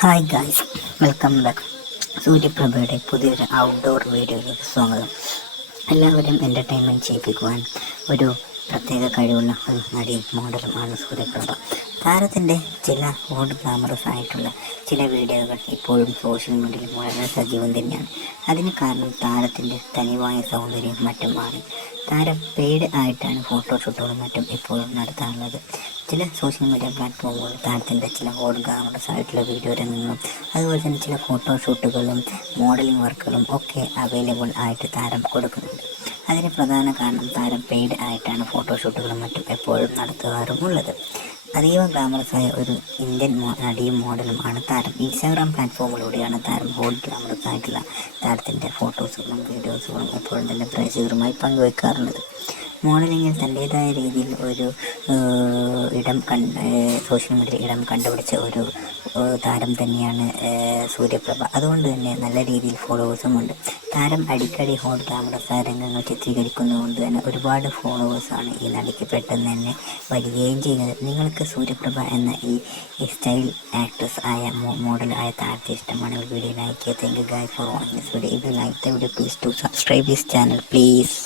Hi guys, welcome back. സൂര്യപ്രഭയുടെ പുതിയൊരു outdoor വീഡിയോയിലേക്ക് സ്വാഗതം. എല്ലാവരും എൻ്റർടൈൻമെൻറ്റ് ചെയ്യിപ്പിക്കുവാൻ ഒരു പ്രത്യേക കഴിവുള്ള ഒരു നടി മോഡലുമാണ് സൂര്യപ്രഭ. താരത്തിൻ്റെ ചില ഓൾഡ് ഗ്ലാമറസ് ആയിട്ടുള്ള ചില വീഡിയോകൾ ഇപ്പോഴും സോഷ്യൽ മീഡിയയിൽ വളരെ സജീവം തന്നെയാണ്. അതിന് കാരണം താരത്തിൻ്റെ തനിവായ സൗന്ദര്യം മറ്റുമാണ്. താരം പെയ്ഡ് ആയിട്ടാണ് ഫോട്ടോഷൂട്ടുകളും മറ്റും ഇപ്പോഴും നടത്താറുള്ളത്. ചില സോഷ്യൽ മീഡിയ പ്ലാറ്റ്ഫോമുകളിൽ താരത്തിൻ്റെ ചില ഓൾഡ് ഗ്ലാമറസ് ആയിട്ടുള്ള വീഡിയോ രംഗങ്ങളും അതുപോലെ തന്നെ ചില ഫോട്ടോഷൂട്ടുകളും മോഡലിംഗ് വർക്കുകളും ഒക്കെ അവൈലബിൾ ആയിട്ട് താരം കൊടുക്കുന്നുണ്ട്. അതിന് പ്രധാന കാരണം താരം പെയ്ഡ് ആയിട്ടാണ് ഫോട്ടോഷൂട്ടുകളും മറ്റും എപ്പോഴും നടത്താറുമുള്ളത്. അതീവ ഗ്ലാമറസായ ഒരു ഇന്ത്യൻ നടിയും മോഡലും ആണ് താരം. ഇൻസ്റ്റാഗ്രാം പ്ലാറ്റ്ഫോമിലൂടെയാണ് താരം ഓൾഡ് ഗ്ലാമറസ് ആയിട്ടുള്ള താരത്തിൻ്റെ ഫോട്ടോസുകളും വീഡിയോസുകളും എപ്പോഴും തന്നെ പ്രേക്ഷകരുമായി പങ്കുവയ്ക്കാറുള്ളത്. മോഡലിങ്ങിൽ തൻ്റേതായ രീതിയിൽ ഒരു സോഷ്യൽ മീഡിയയിൽ ഇടം കണ്ടുപിടിച്ച ഒരു താരം തന്നെയാണ് സൂര്യപ്രഭ. അതുകൊണ്ട് തന്നെ നല്ല രീതിയിൽ ഫോളോവേഴ്സുമുണ്ട്. താരം അടിക്കടി ഹോട്ട് ഗ്ലാമറസ് രംഗങ്ങൾ ചിത്രീകരിക്കുന്നതുകൊണ്ട് തന്നെ ഒരുപാട് ഫോളോവേഴ്സാണ് ഈ നടിക്ക് പെട്ടെന്ന് തന്നെ വരികയും ചെയ്യുന്നത്. നിങ്ങൾക്ക് സൂര്യപ്രഭ എന്ന ഈ സ്റ്റൈൽ ആക്ട്രസ് ആയ മോഡൽ ആയ താരത്തെ ഇഷ്ടമാണെങ്കിൽ വീഡിയോ ലൈക്ക് ചെയ്യുക. Thank you guys for watching this video. If you like the video please to subscribe this channel please.